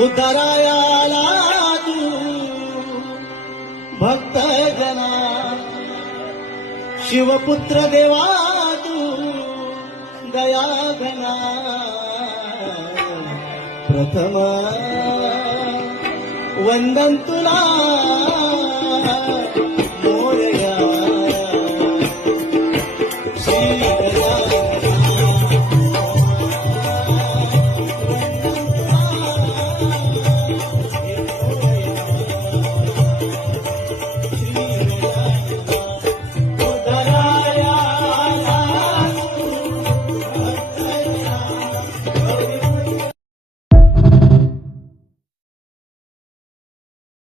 उद्धरायाला तू भक्त जना शिवपुत्र देवा तू दया घना प्रथम वंदन तुला